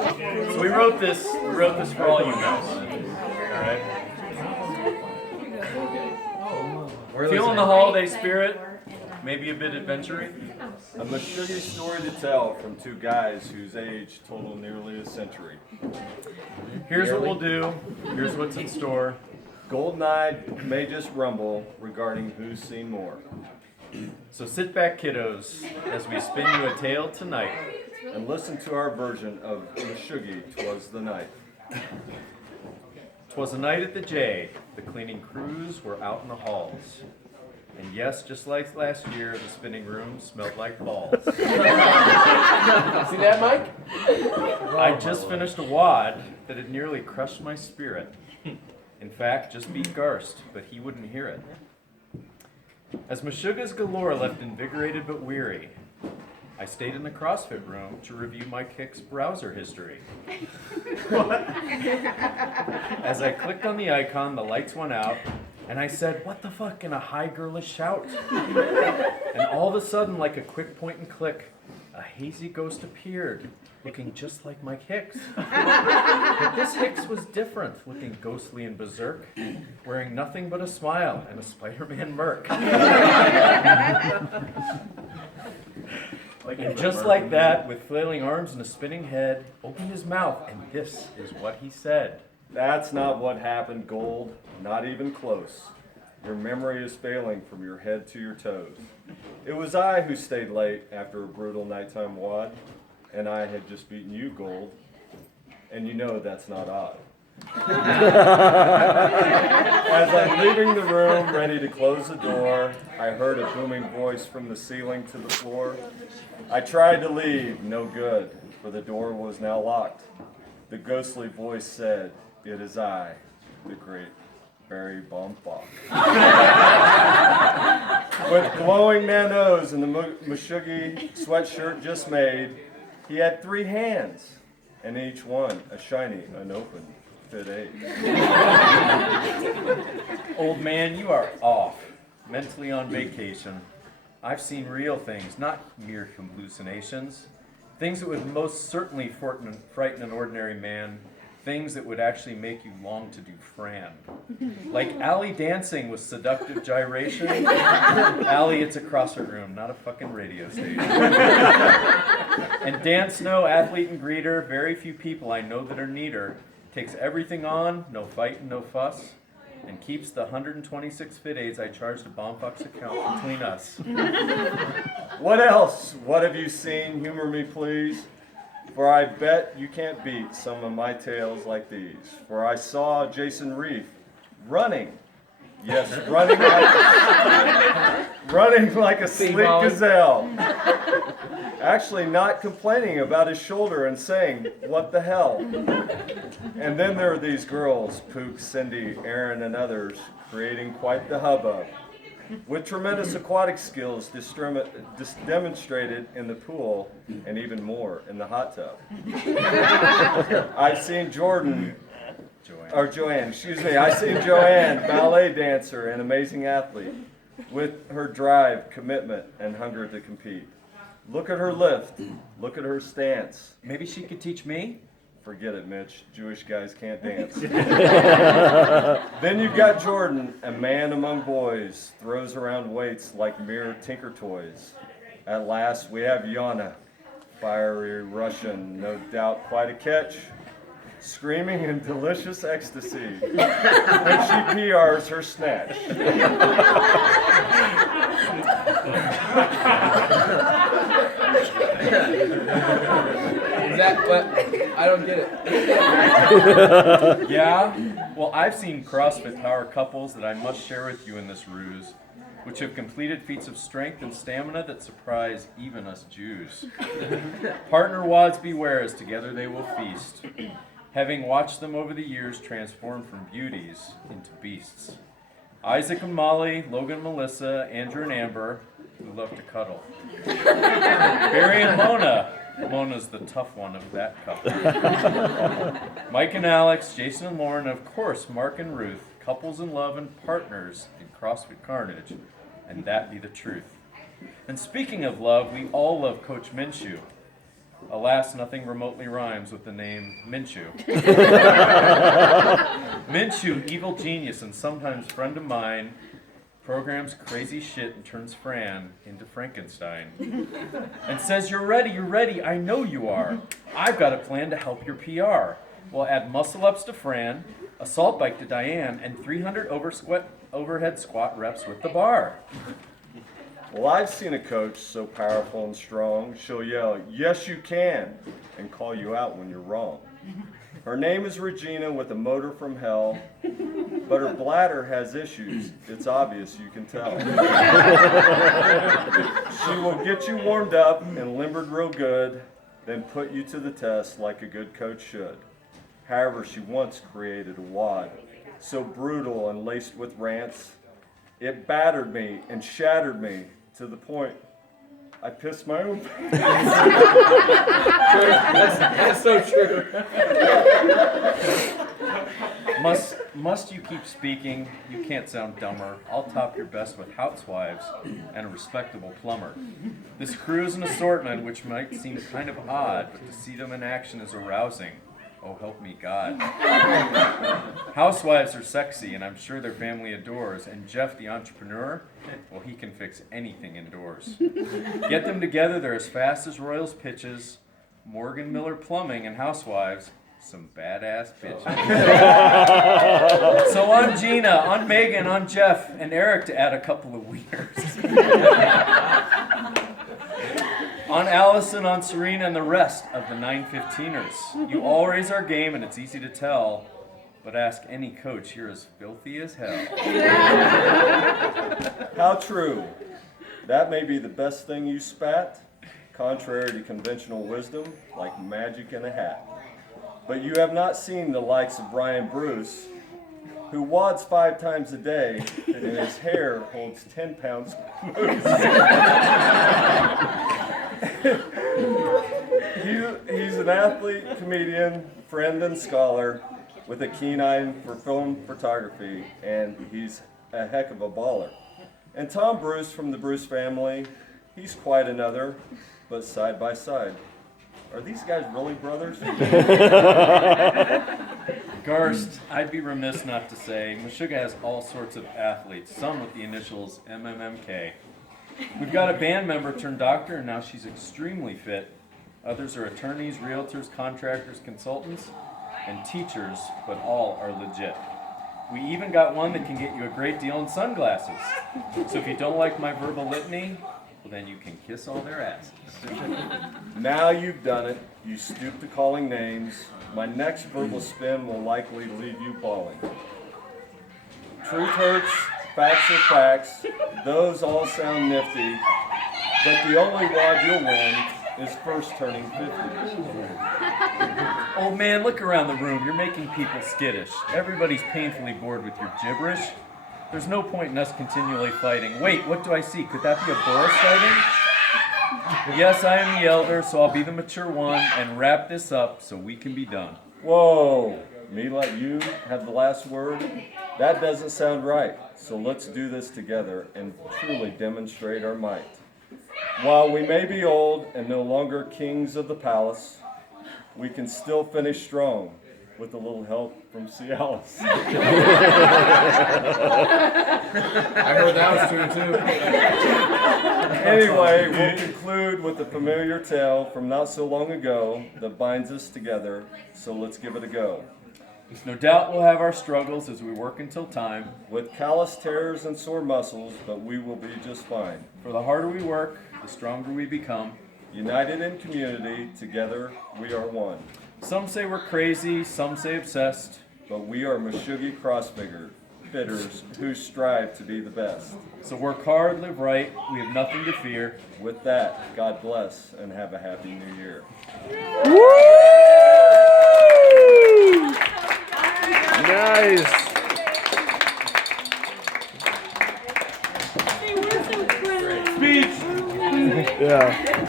So we wrote this for all you guys. All right. Feeling the holiday spirit, maybe a bit adventuring. A Meshugge story to tell from two guys whose age total nearly a century. Here's what we'll do. Here's what's in store. Gold and I may just rumble regarding who's seen more. So sit back, kiddos, as we spin you a tale tonight. And listen to our version of Meshugge, Twas the Night. 'Twas a night at the J. The cleaning crews were out in the halls. And yes, just like last year, the spinning room smelled like balls. See that, Mike? I just finished a wad that had nearly crushed my spirit. In fact, just beat Garst, but he wouldn't hear it. As Meshugges galore left invigorated but weary, I stayed in the CrossFit room to review my Kick's browser history. As I clicked on the icon, the lights went out, and I said, "What the fuck?" in a high girlish shout. And all of a sudden, like a quick point and click, a hazy ghost appeared, looking just like Mike Hicks. But this Hicks was different, looking ghostly and berserk, wearing nothing but a smile and a Spider-Man merc. And just like that, with flailing arms and a spinning head, opened his mouth, and this is what he said. That's not what happened, Gold. Not even close. Your memory is failing from your head to your toes. It was I who stayed late after a brutal nighttime wad, and I had just beaten you, Gold. And you know that's not odd. As I'm leaving the room, ready to close the door, I heard a booming voice from the ceiling to the floor. I tried to leave, no good, for the door was now locked. The ghostly voice said, "It is I, the great Barry Bumfuck." With glowing nanos and the Meshugge sweatshirt just made, he had 3 hands, and each one a shiny, unopened fit aid. Old man, you are off, mentally on vacation. I've seen real things, not mere hallucinations. Things that would most certainly frighten an ordinary man. Things that would actually make you long to do Fran. Like Allie dancing with seductive gyration. Allie, it's a CrossFit room, not a fucking radio station. And Dan Snow, athlete and greeter, very few people I know that are neater. Takes everything on, no fight and no fuss, and keeps the 126 fit aids I charged a Bombfuck's account between us. What else? What have you seen? Humor me, please. For I bet you can't beat some of my tales like these. For I saw Jason Reef running. Yes, running like a sleek gazelle. Actually not complaining about his shoulder and saying, "What the hell?" And then there are these girls, Pook, Cindy, Aaron, and others, creating quite the hubbub. With tremendous aquatic skills demonstrated in the pool and even more in the hot tub. I've seen Joanne, ballet dancer and amazing athlete, with her drive, commitment, and hunger to compete. Look at her lift, look at her stance. Maybe she could teach me? Forget it, Mitch. Jewish guys can't dance. Then you've got Jordan, a man among boys, throws around weights like mere tinker toys. At last, we have Yana, fiery Russian, no doubt quite a catch, screaming in delicious ecstasy when she PRs her snatch. Is that what? I don't get it. Yeah? Well, I've seen CrossFit power couples that I must share with you in this ruse, which have completed feats of strength and stamina that surprise even us Jews. Partner wads beware, as together they will feast, having watched them over the years transform from beauties into beasts. Isaac and Molly, Logan and Melissa, Andrew and Amber, who love to cuddle. Barry and Mona. Mona's the tough one of that couple. Mike and Alex, Jason and Lauren, and of course Mark and Ruth, couples in love and partners in CrossFit Carnage, and that be the truth. And speaking of love, we all love Coach Minshew. Alas, nothing remotely rhymes with the name Meshugge. Meshugge, evil genius and sometimes friend of mine, programs crazy shit and turns Fran into Frankenstein. And says, you're ready, I know you are. I've got a plan to help your PR. We'll add muscle-ups to Fran, assault bike to Diane, and 300 overhead squat reps with the bar. Well, I've seen a coach so powerful and strong, she'll yell, yes you can, and call you out when you're wrong. Her name is Regina with a motor from hell, but her bladder has issues. It's obvious, you can tell. She will get you warmed up and limbered real good, then put you to the test like a good coach should. However, she once created a WOD, so brutal and laced with rants, it battered me and shattered me to the point I pissed my own pants. That's so true. Must you keep speaking? You can't sound dumber. I'll top your best with housewives and a respectable plumber. This crew is an assortment which might seem kind of odd, but to see them in action is arousing. Oh, help me God. Housewives are sexy, and I'm sure their family adores. And Jeff, the entrepreneur, well, he can fix anything indoors. Get them together, they're as fast as Royals pitches. Morgan Miller Plumbing and Housewives, some badass bitches. So on Gina, on Megan, on Jeff, and Eric to add a couple of wieners. On Allison, on Serena, and the rest of the 915ers. You all raise our game, and it's easy to tell, but ask any coach, you're as filthy as hell. How true. That may be the best thing you spat, contrary to conventional wisdom, like magic in a hat. But you have not seen the likes of Brian Bruce, who wads 5 times a day, and his hair holds 10 pounds loose. He's an athlete, comedian, friend, and scholar with a keen eye for film photography, and he's a heck of a baller. And Tom Bruce from the Bruce family, he's quite another, but side by side. Are these guys really brothers? Garst, I'd be remiss not to say, Meshugge has all sorts of athletes, some with the initials MMMK. We've got a band member turned doctor, and now she's extremely fit. Others are attorneys, realtors, contractors, consultants, and teachers, but all are legit. We even got one that can get you a great deal in sunglasses. So if you don't like my verbal litany, well, then you can kiss all their asses. Now you've done it. You stoop to calling names. My next verbal spin will likely leave you bawling. Truth hurts, facts are facts. Those all sound nifty. But the only WOD you'll win is first turning 50. Oh man, look around the room. You're making people skittish. Everybody's painfully bored with your gibberish. There's no point in us continually fighting. Wait, what do I see? Could that be a Boris sighting? Yes, I am the elder, so I'll be the mature one and wrap this up so we can be done. Whoa, me let you have the last word? That doesn't sound right. So let's do this together and truly demonstrate our might. While we may be old and no longer kings of the palace, we can still finish strong with a little help from Cialis. I heard that was true too. Anyway, we'll conclude with a familiar tale from not so long ago that binds us together, so let's give it a go. No doubt we'll have our struggles as we work until time. With callous tears and sore muscles, but we will be just fine. For the harder we work, the stronger we become. United in community, together we are one. Some say we're crazy, some say obsessed. But we are Meshugge CrossFitters who strive to be the best. So work hard, live right, we have nothing to fear. With that, God bless and have a happy new year. Woo!